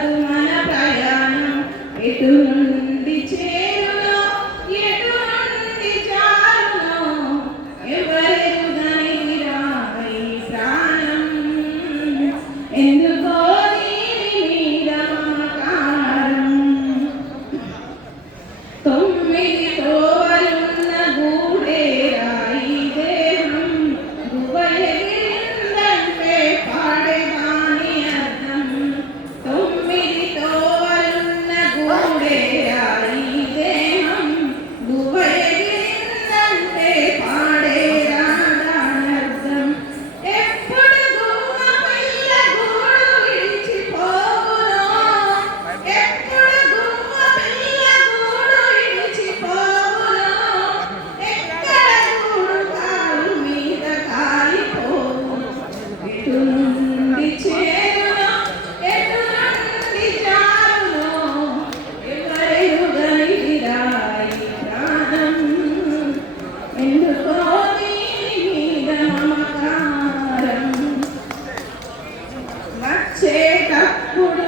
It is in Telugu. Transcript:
తప్పదు మన ప్రయాణం ఎటు నుండి చేరునో ఎటు నుండి చాలునో ఎవరెరుగని రాయి ప్రాణం ఎందుకో దీని మీద మమకారం తొమ్మిది తోవలున్న గూడేరా ఈ దేహం గువ్వెగిరిందంటే పాడేదాని అర్థం తొమ్మిది తోవలున్న గూడేరా ఈ దేహం గువ్వెగిరిందంటే పాడేరా దాని అర్థం ఎప్పుడు గువ్వ పిల్ల గూడు విడిచిపోవునో ఎప్పుడు గువ్వ పిల్ల గూడు విడిచిపోవునో ఎక్కడ గూడు కాలు మీద కాలిపోవు ఎటు నుండి చేరునో ఎటు నుండి చాలునో ఎవరెరుగని రాయి ప్రాణం ఎందుకో దీని మీద మమకారం వచ్చేటప్పుడు